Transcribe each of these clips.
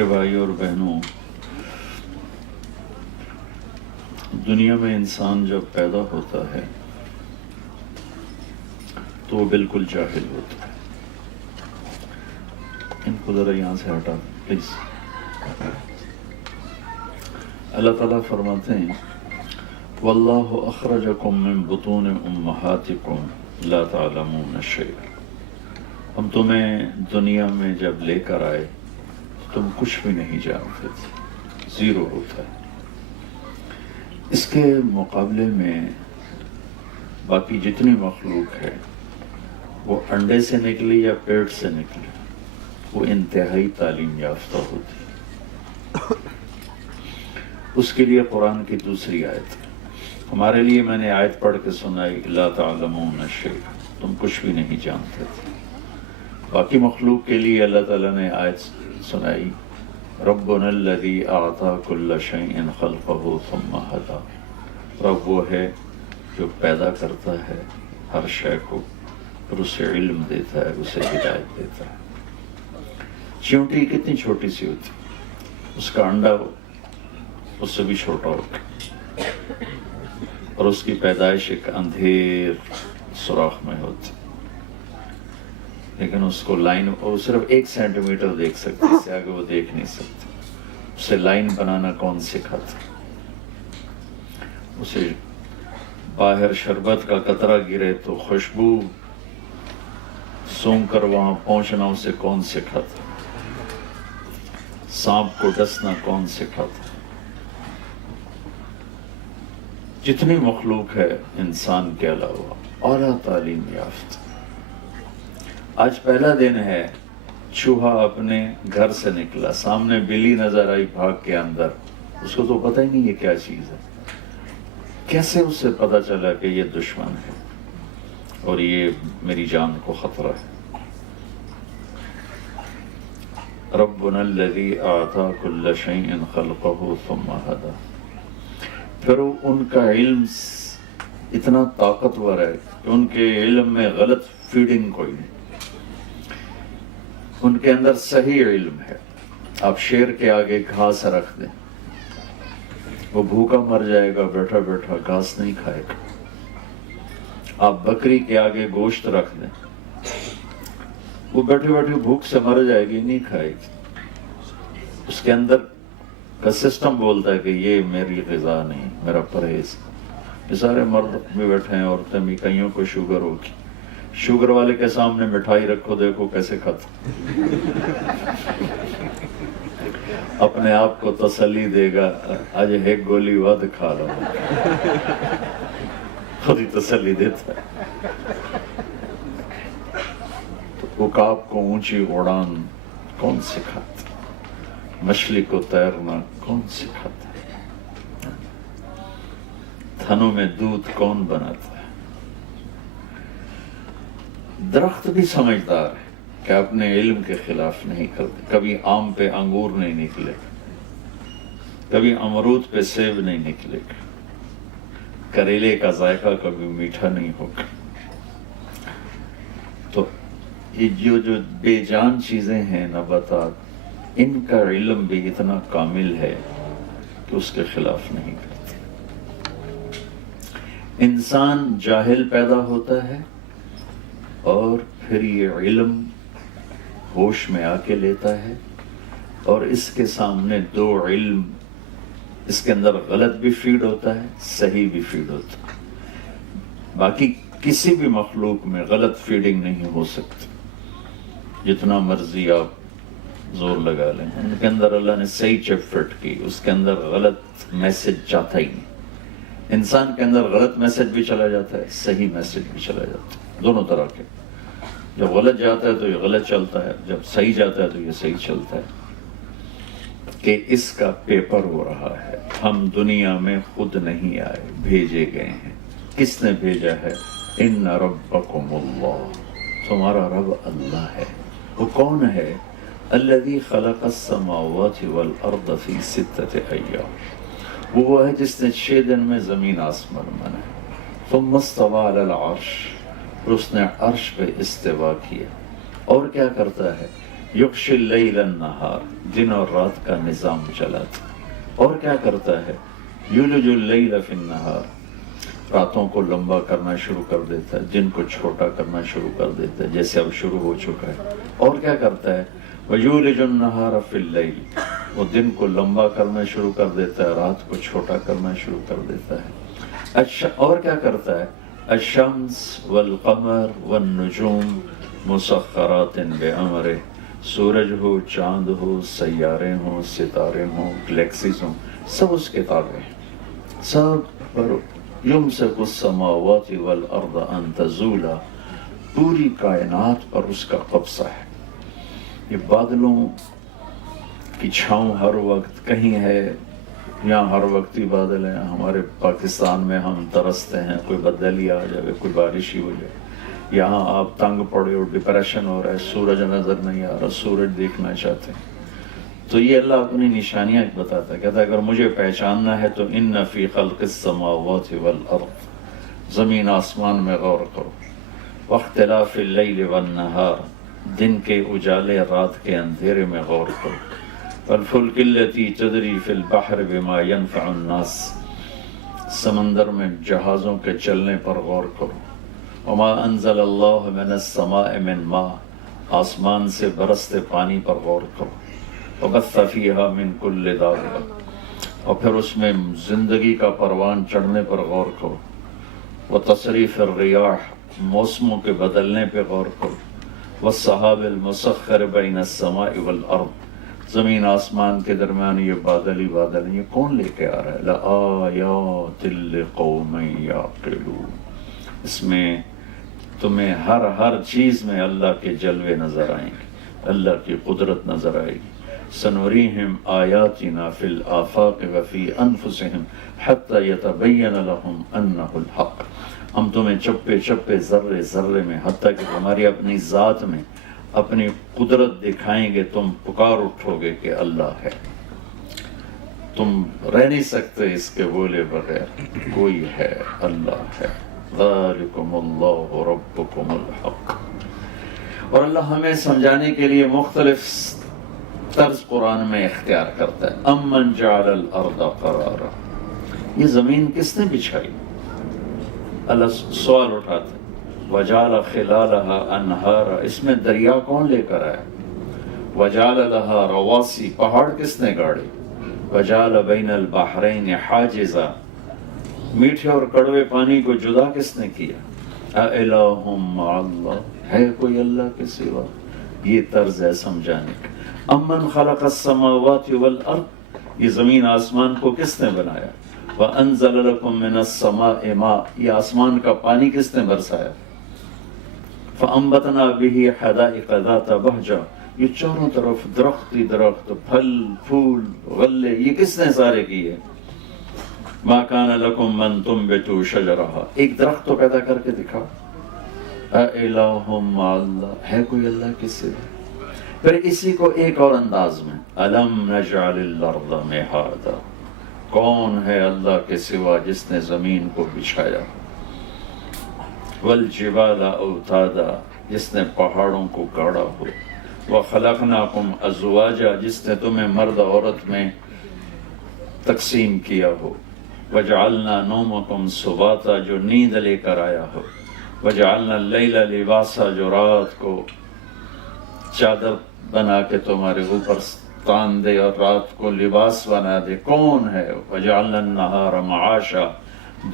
میرے بھائیوں اور بہنوں، دنیا میں انسان جب پیدا ہوتا ہے تو وہ بالکل جاہل ہوتا ہے۔ ان کو ذرا یہاں سے ہٹا دیں پلیز۔ اللہ تعالیٰ فرماتے ہیں واللہ اخرجکم من بطون امہاتکم لا تعلمون شیئا، ہم تمہیں دنیا میں جب لے کر آئے تم کچھ بھی نہیں جانتے تھے، زیرو ہوتا ہے۔ اس کے مقابلے میں باقی جتنی مخلوق ہے وہ انڈے سے نکلی یا پیٹ سے نکلی، وہ انتہائی تعلیم یافتہ ہوتی۔ اس کے لیے قرآن کی دوسری آیت ہے، ہمارے لیے میں نے آیت پڑھ کے سنائی لا تعلمون شیئا، تم کچھ بھی نہیں جانتے تھے۔ باقی مخلوق کے لیے اللہ تعالیٰ نے آیت سنائی ربنا الذی اعطی کل شیء خلقہ ثم ہدی، رب وہ ہے جو پیدا کرتا ہے ہر شے کو اور اسے علم دیتا ہے، اسے ہدایت دیتا ہے۔ چیونٹی کتنی چھوٹی سی ہوتی، اس کا انڈا اس سے بھی چھوٹا ہوتا اور اس کی پیدائش ایک اندھیر سوراخ میں ہوتی، لیکن اس کو لائن وہ صرف 1 سینٹی میٹر دیکھ سکتی، اس سے آگے وہ دیکھ نہیں سکتی۔ اسے لائن بنانا کون سکھاتا؟ اسے باہر شربت کا قطرہ گرے تو خوشبو سونگ کر وہاں پہنچنا اسے کون سکھاتا؟ سانپ کو ڈسنا کون سکھاتا؟ جتنی مخلوق ہے انسان کے علاوہ اعلیٰ تعلیم یافتہ۔ آج پہلا دن ہے، چوہا اپنے گھر سے نکلا، سامنے بلی نظر آئی بھاگ کے اندر، اس کو تو پتہ ہی نہیں یہ کیا چیز ہے، کیسے اسے پتہ چلا کہ یہ دشمن ہے اور یہ میری جان کو خطرہ ہے۔ ربنا الذی اعطی کل شیء خلقہ ثم ہدی، پھر ان کا علم اتنا طاقتور ہے کہ ان کے علم میں غلط فیڈنگ کوئی نہیں، ان کے اندر صحیح علم ہے۔ آپ شیر کے آگے گھاس رکھ دیں، وہ بھوکا مر جائے گا، بیٹھا بیٹھا گھاس نہیں کھائے گا۔ آپ بکری کے آگے گوشت رکھ دیں، وہ بیٹھے بیٹھے بھوک سے مر جائے گی، نہیں کھائے گی۔ اس کے اندر کا سسٹم بولتا ہے کہ یہ میری غذا نہیں، میرا پرہیز۔ یہ سارے مرد بھی بیٹھے ہیں، عورتیں بھی، کئیوں کو شوگر ہوگی، شوگر والے کے سامنے مٹھائی رکھو، دیکھو کیسے کھاتا، اپنے آپ کو تسلی دے گا آج ایک گولی ود کھا لو، خود ہی تسلی دیتا ہے۔ تو عقاب کو اونچی اڑان کون سکھاتا؟ مچھلی کو تیرنا کون سکھاتا ہے؟ تھنوں میں دودھ کون بناتا ہے؟ درخت بھی سمجھدار ہے کہ اپنے علم کے خلاف نہیں کرتے، کبھی آم پہ انگور نہیں نکلے، کبھی امرود پہ سیب نہیں نکلے، کریلے کا ذائقہ کبھی میٹھا نہیں ہوگا۔ تو یہ جو بے جان چیزیں ہیں، نباتات، ان کا علم بھی اتنا کامل ہے کہ اس کے خلاف نہیں کرتے۔ انسان جاہل پیدا ہوتا ہے اور پھر یہ علم ہوش میں آ کے لیتا ہے، اور اس کے سامنے 2 علم، اس کے اندر غلط بھی فیڈ ہوتا ہے، صحیح بھی فیڈ ہوتا ہے۔ باقی کسی بھی مخلوق میں غلط فیڈنگ نہیں ہو سکتی، جتنا مرضی آپ زور لگا لیں، ان کے اندر اللہ نے صحیح چپ فٹ کی، اس کے اندر غلط میسج جاتا ہی نہیں۔ انسان کے اندر غلط میسج بھی چلا جاتا ہے، صحیح میسج بھی چلا جاتا ہے، دونوں طرح کے۔ جب غلط جاتا ہے تو یہ غلط چلتا ہے، جب صحیح جاتا ہے تو یہ صحیح چلتا ہے۔ کہ اس کا پیپر ہو رہا ہے، ہم دنیا میں خود نہیں آئے، بھیجے گئے ہیں۔ کس نے بھیجا ہے؟ ان ربکم اللہ، تمہارا رب اللہ ہے۔ وہ کون ہے؟ الذی خلق السماوات والارض فی 6 ایام، وہ ہے جس نے 6 دن میں زمین آسمان بنایا۔ ثم استوى علی العرش، اور اس نے عرش پہ استوا کیا۔ اور کیا کرتا ہے؟ یغشی اللیل النہار، دن اور رات کا نظام چلاتا. اور کیا کرتا ہے؟ یولج اللیل فی النہار، راتوں کو لمبا کرنا شروع کر دیتا ہے، دن کو چھوٹا کرنا شروع کر دیتا ہے، جیسے اب شروع ہو چکا ہے. اور کیا کرتا ہے؟ وَيُولِجُ النَّهَارَ فِي اللَّيْلِ، وہ دن کو لمبا کرنا شروع کر دیتا ہے، رات کو چھوٹا کرنا شروع کر دیتا ہے. اور کیا کرتا ہے؟ الشمس والقمر والنجوم مسخرات بأمرہ، سورج ہو، چاند ہو، سیارے ہوں، ستارے ہوں، گلیکسیز ہوں، سب اس کے تابع ہیں. سب پر یمسک السماوات والارض ان تزولا، پوری کائنات پر اس کا قبضہ ہے. یہ بادلوں کی چھاؤں ہر وقت کہیں ہے، یہاں ہر وقت ہی بادل ہیں. ہمارے پاکستان میں ہم ترستے ہیں کوئی بدلی آ جائے، کوئی بارش ہی ہو جائے. یہاں آپ تنگ پڑے اور ڈپریشن ہو رہا ہے، سورج نظر نہیں آ رہا، سورج دیکھنا چاہتے ہیں. تو یہ اللہ اپنی نشانیاں بتاتا ہے، کہتا ہے اگر مجھے پہچاننا ہے تو ان فی خلق السماوات والارض، زمین آسمان میں غور کرو. واختلاف اللیل والنہار، دن کے اجالے رات کے اندھیرے میں غور کرو. والفلک التی تجری فی البحر بما ینفع الناس، سمندر میں جہازوں کے چلنے پر غور کرو. وما انزل اللہ من السماء من ماء، آسمان سے برستے پانی پر غور کرو. وبث فیہا من کل دابہ، اور پھر اس میں زندگی کا پروان چڑھنے پر غور کرو. وتصریف الریاح، موسموں کے بدلنے پہ غور کرو. والسحاب المسخر بین السماء والارض، زمین آسمان کے درمیان یہ بادل ہی بادل ہیں، یہ کون لے کے آ رہا ہے؟ لآیات لقوم یعقلون، اس میں تمہیں ہر چیز میں اللہ کے جلوے نظر آئیں گے، اللہ کی قدرت نظر آئے گی. سنوریہم آیاتنا فی الآفاق وفی انفسہم حتی یتبین لہم انہ الحق، ہم تمہیں چپے چپے ذرے ذرے میں، حتیٰ کہ تمہاری اپنی ذات میں اپنی قدرت دکھائیں گے. تم پکار اٹھو گے کہ اللہ ہے، تم رہ نہیں سکتے اس کے بولے بغیر، کوئی ہے، اللہ ہے. ذالکم اللہ ربکم الحق. اور اللہ ہمیں سمجھانے کے لیے مختلف طرز قرآن میں اختیار کرتا ہے. امن جعل الارض قرارا، یہ زمین کس نے بچھائی؟ اللہ سوال اٹھاتے ہیں. وجعل خلالها انہارا، اس میں دریا کون لے کر آیا؟ وجعل لها رواسی، پہاڑ کس نے گاڑے؟ وجعل بین البحرین حاجزا، میٹھے اور کڑوے پانی کو جدا کس نے کیا؟ اِلٰہٌ مع اللہ، ہے کوئی اللہ کے سوا؟ یہ طرز ہے سمجھانے کا. امن خلق السماوات والارض، یہ زمین آسمان کو کس نے بنایا؟ وانزل لکم من السماء ماء، یہ آسمان کا پانی کس نے برسایا؟ فانبتنا به حدائق ذات بہجہ، یہ چاروں طرف درخت ہی درخت، پھل پھول غلے، یہ کس نے سارے کیے؟ ما کان لکم من تنبتوا شجرہا، ایک درخت تو پیدا کر کے دکھاؤ. اِلٰہٌ مع اللہ، ہے کوئی اللہ کے سوا؟ پھر اسی کو ایک اور انداز میں، الم نجعل الارض مہادا، کون ہے اللہ کے سوا جس نے زمین کو بچھایا؟ والجبال اوتادا، جس نے پہاڑوں کو گاڑا ہو. وخلقناکم ازواجا، جس نے تمہیں مرد عورت میں تقسیم کیا ہو. وجعلنا نومکم سباتا، جو نیند لے کر آیا ہو. وجعلنا اللیل لباسا، جو رات کو چادر بنا کے تمہارے اوپر تان دے اور رات کو لباس بنا دے. کون ہے؟ وجعلنا النہار معاشا،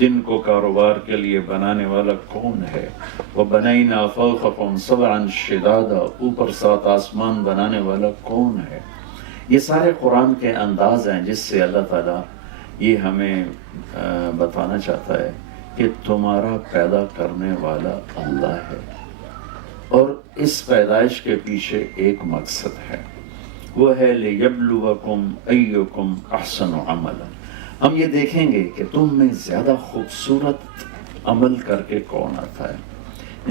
دن کو کاروبار کے لیے بنانے والا کون ہے؟ وبنینا فوقکم سبعا شدادا، اوپر 7 آسمان بنانے والا کون ہے؟ یہ سارے قرآن کے انداز ہیں جس سے اللہ تعالیٰ یہ ہمیں بتانا چاہتا ہے کہ تمہارا پیدا کرنے والا اللہ ہے، اور اس پیدائش کے پیچھے ایک مقصد ہے، وہ ہے لِيَبْلُوَكُمْ أَيُّكُمْ أَحْسَنُ عَمَلًا. ہم یہ دیکھیں گے کہ تم میں زیادہ خوبصورت عمل کر کے کون آتا ہے.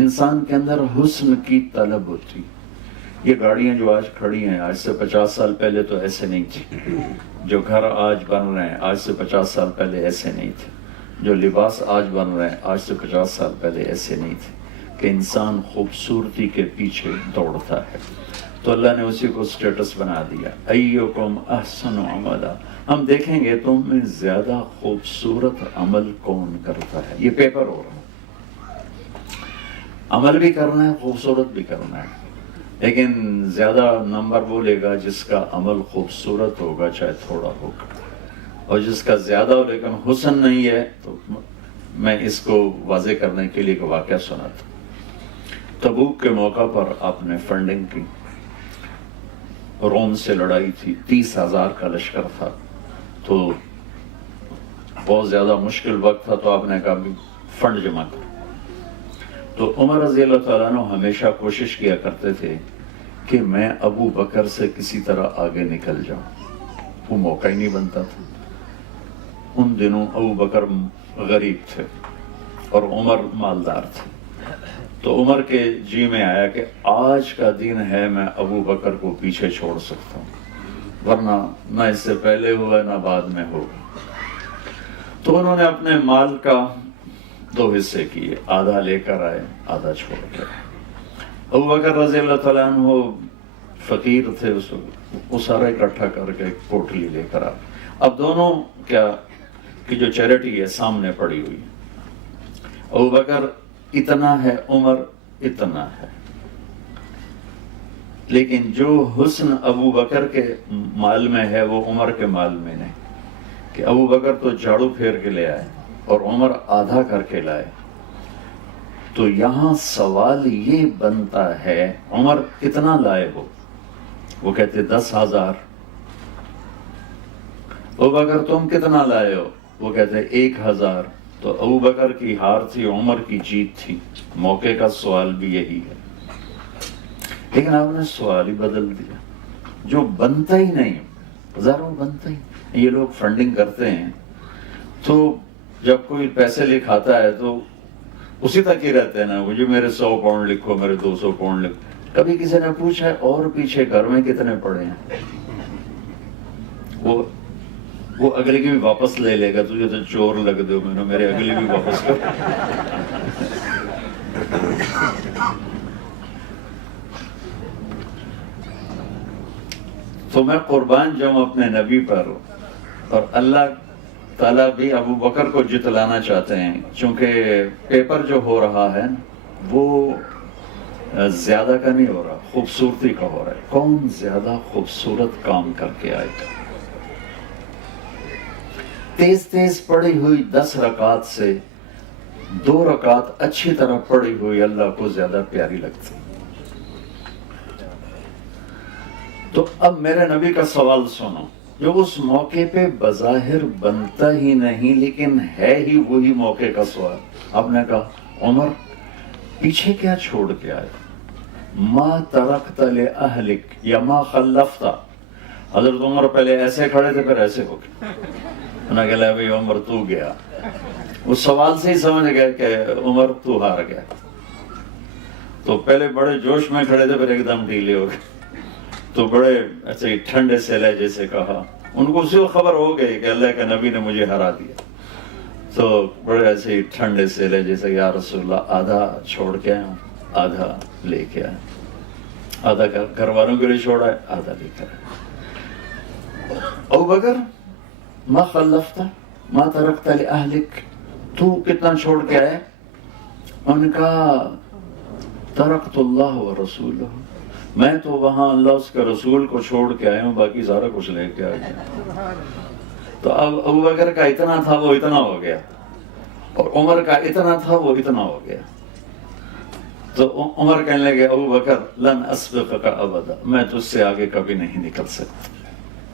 انسان کے اندر حسن کی طلب ہوتی. یہ گاڑیاں جو آج کھڑی ہیں، آج سے 50 سال پہلے تو ایسے نہیں تھی. جو گھر آج بن رہے ہیں آج سے 50 سال پہلے ایسے نہیں تھے. جو لباس آج بن رہے ہیں آج سے 50 سال پہلے ایسے نہیں تھے. کہ انسان خوبصورتی کے پیچھے دوڑتا ہے، تو اللہ نے اسی کو سٹیٹس بنا دیا، ایکم احسن عملا، ہم دیکھیں گے تم میں زیادہ خوبصورت عمل کون کرتا ہے۔ یہ پیپر ہو رہا ہے، عمل بھی کرنا ہے، خوبصورت بھی کرنا ہے، لیکن زیادہ نمبر وہ لے گا جس کا عمل خوبصورت ہوگا چاہے تھوڑا ہوگا، اور جس کا زیادہ ہو لیکن حسن نہیں ہے۔ تو میں اس کو واضح کرنے کے لیے ایک واقعہ سنا تھا۔ تبوک کے موقع پر آپ نے فنڈنگ کی، روم سے لڑائی تھی، 30,000 کا لشکر تھا، تو بہت زیادہ مشکل وقت تھا، تو آپ نے کہا بھی فنڈ جمع کرو۔ تو عمر رضی اللہ تعالیٰ عنہ ہمیشہ کوشش کیا کرتے تھے کہ میں ابو بکر سے کسی طرح آگے نکل جاؤں، وہ موقع ہی نہیں بنتا تھا۔ ان دنوں ابو بکر غریب تھے اور عمر مالدار تھے، تو عمر کے جی میں آیا کہ آج کا دن ہے میں ابو بکر کو پیچھے چھوڑ سکتا ہوں، ورنہ نہ اس سے پہلے ہوگا نہ بعد میں ہوگا۔ تو انہوں نے اپنے مال کا 2 حصے کیے، آدھا لے کر آئے، آدھا چھوڑ کے آئے۔ ابو بکر رضی اللہ تعالیٰ عنہ فقیر تھے، وہ سارا اکٹھا کر کے ایک پوٹلی لے کر آئے۔ اب دونوں کیا کہ جو چیریٹی ہے سامنے پڑی ہوئی، ابو بکر اتنا ہے، عمر اتنا ہے، لیکن جو حسن ابو بکر کے مال میں ہے وہ عمر کے مال میں نہیں، کہ ابو بکر تو جھاڑو پھیر کے لے آئے اور عمر آدھا کر کے لائے۔ تو یہاں سوال یہ بنتا ہے عمر کتنا لائے ہو؟ وہ کہتے 10,000۔ ابو بکر تم کتنا لائے ہو؟ وہ کہتے 1,000۔ تو ابو بکر کی ہار تھی، عمر کی جیت تھی۔ موقع کا سوال بھی یہی ہے، لیکن آپ نے سوال ہی بدل دیا، جو بنتا ہی نہیں، ہزاروں بنتا ہی نہیں۔ یہ لوگ فنڈنگ کرتے ہیں تو جب کوئی پیسے لکھاتا ہے تو اسی تک ہی رہتے ہیں نا، مجھے میرے 100 پاؤنڈ لکھو، میرے 200 پاؤنڈ لکھو۔ کبھی کسی نے پوچھا ہے اور پیچھے گھر میں کتنے پڑے ہیں؟ وہ اگلے کی بھی واپس لے لے گا، تجھے تو چور لگ دو، میں نے میرے اگلے بھی واپس کر۔ تو میں قربان جاؤں اپنے نبی پر، اور اللہ تعالیٰ بھی ابو بکر کو جتلانا چاہتے ہیں، چونکہ پیپر جو ہو رہا ہے وہ زیادہ کا نہیں ہو رہا، خوبصورتی کا ہو رہا ہے۔ کون زیادہ خوبصورت کام کر کے آئے گا؟ تیز تیز پڑھی ہوئی 10 رکعت سے 2 رکعت اچھی طرح پڑھی ہوئی اللہ کو زیادہ پیاری لگتی۔ تو اب میرے نبی کا سوال سنو، جو اس موقع پہ بظاہر بنتا ہی نہیں لیکن ہے ہی وہی موقع کا سوال۔ آپ نے کہا عمر پیچھے کیا چھوڑ کے آئے؟ ما ترکت لأہلک یا ما خلفت۔ حضرت عمر پہلے ایسے کھڑے تھے، پھر ایسے ہو گئے۔ انہوں نے کہا بھئی عمر تو گیا، اس سوال سے ہی سمجھ گئے کہ عمر تو ہار گیا۔ تو پہلے بڑے جوش میں کھڑے تھے، پھر ایک دم ڈھیلے ہو گئے، تو بڑے ایسے ہی ٹھنڈے سے لہجے سے کہا۔ ان کو اسی خبر ہو گئی کہ اللہ کے نبی نے مجھے ہرا دیا، تو بڑے ایسے ہی ٹھنڈے سے لہجے سے یا رسول اللہ آدھا چھوڑ کے آیا ہوں، آدھا لے کے آیا، آدھا گھر والوں کے لیے چھوڑا ہے، آدھا لے کر آیا۔ ابو بکر ما خلفت ما ترکت لأہلک، تو کتنا چھوڑ کے آئے؟ انہوں نے کہا ترکت اللہ و رسولہ، میں تو وہاں اللہ اس کے رسول کو چھوڑ کے آیا ہوں، باقی سارا کچھ لے کے آ گیا۔ تو اب ابو بکر کا اتنا تھا وہ اتنا ہو گیا، اور عمر کا اتنا تھا وہ اتنا ہو گیا۔ تو عمر کہنے لگے ابو بکر لن اسبقک ابدا، میں تجھ سے آگے کبھی نہیں نکل سکتا۔